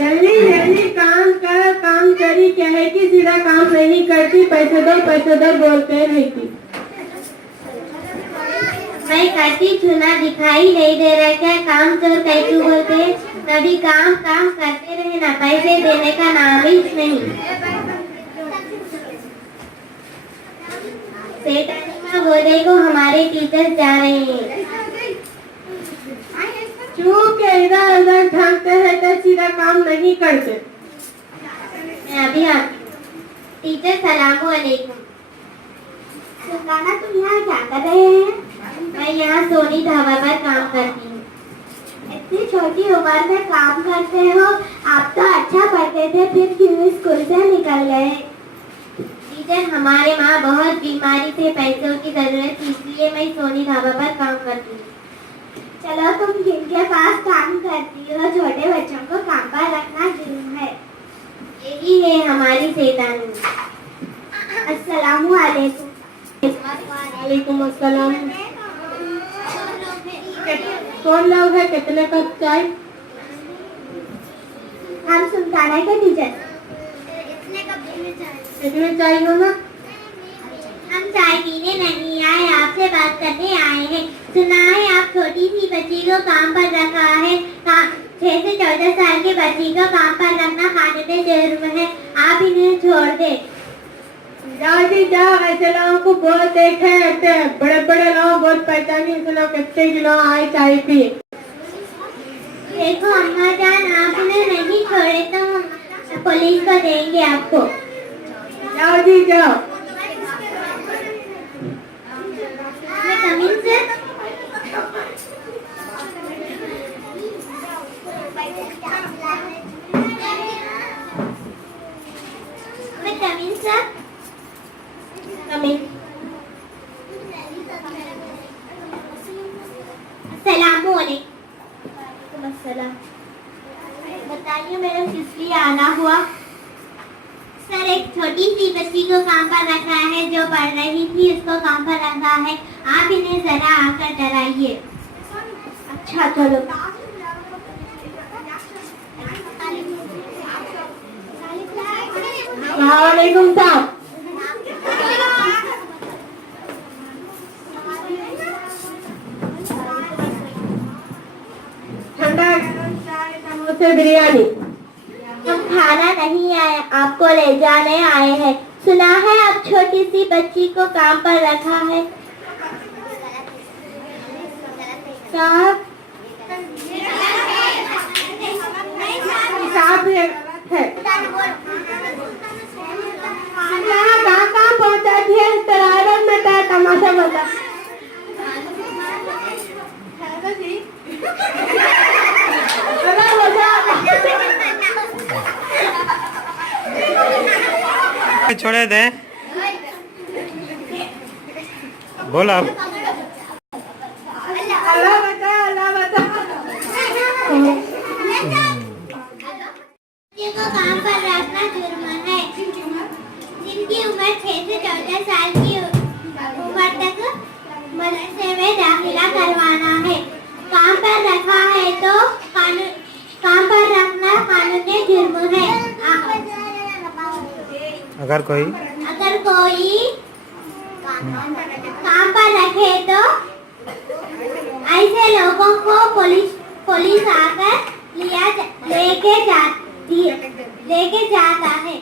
जल्दी जल्दी काम कर, काम करी क्या है कि सीधा काम नहीं करती, पैसे दो बोलते रहती। मैं करती चुना दिखाई नहीं दे रहा क्या, काम चोर कैसे बोलते, कभी काम काम करते रहे ना, पैसे देने का नाम ही नहीं। सेठानी माँ बोले को हमारे टीचर जा रहे हैं। चूक इधर उधर ढंगते हैं तो सीधा काम नहीं करते। मैं अभी आती हूँ। टीचर सलाम अलैकुम। सुल्ताना तुम यहाँ क्या कर रहे हैं? मैं यहाँ सोनी ढाबा पर काम करती हूँ। इतनी छोटी उम्र में काम करते हो, आप तो अच्छा पढ़ते थे, फिर क्यों स्कूल से निकल गए? टीचर हमारे माँ बहुत बीमारी से पैसों की जरूरत थी, इसलिए मैं सोनी ढाबा पर काम करती हूँ। चलो तुम जिनके पास काम करती हो, छोटे बच्चों को काम पर रखना जुर्म है। यही है हमारी शैतानी। अस्सलामु अलैकुम। वालेकुम अस्सलाम। कौन लोग है, कितने कप चाय? हम सुल्ताना के टीचर। कितने चाय हो ना? हम चाय पीने नहीं आए, आपसे बात करने आए हैं। सुना है आप छोटी सी बच्ची को काम पर रखा है। 6 से 14 साल की बच्ची को काम पर रखना कानूनी जुर्म है, आप इन्हें छोड़ दे। जाओ जी जाओ, ऐसे लोगों को बहुत देखे हैं, बड़े बड़े लोग बहुत पहचानी, ऐसे लोग कितने किलो आए चाय पिए। देखो अम्मा जान, आप इन्हें नहीं छोड़े तो हम पुलिस को देंगे आपको। जाओ जी जाओ। मैं कमीन से बताइए मेरा किस लिए आना हुआ? सर एक छोटी सी बच्ची को काम पर रखा है, जो पढ़ रही थी, उसको काम पर रखा है, आप इन्हें जरा आकर डराइए। अच्छा चलो। वालेकुम साहब। ठंडा चाय, समोसे, बिरयानी। हम खाना नहीं आए, आपको ले जाने आए हैं। सुना है आप छोटी सी बच्ची को काम पर रखा है। साहब साहब ये है। कहाँ पहुँचा दिया इस तरह में, क्या तमाशा बता। छोड़े दे, बोल आप। अल्लाह बता, अल्लाह बता। को काम पर रखना जुर्म है। जिनकी उम्र 6 से 14 साल की उम्र तक मदरसे में दाखिला करवाना है, काम पर रखा है तो काम पर रखना कानूनी जुर्म है। अगर कोई काम पर रखे तो ऐसे लोगों को पुलिस आकर लेके जाता है।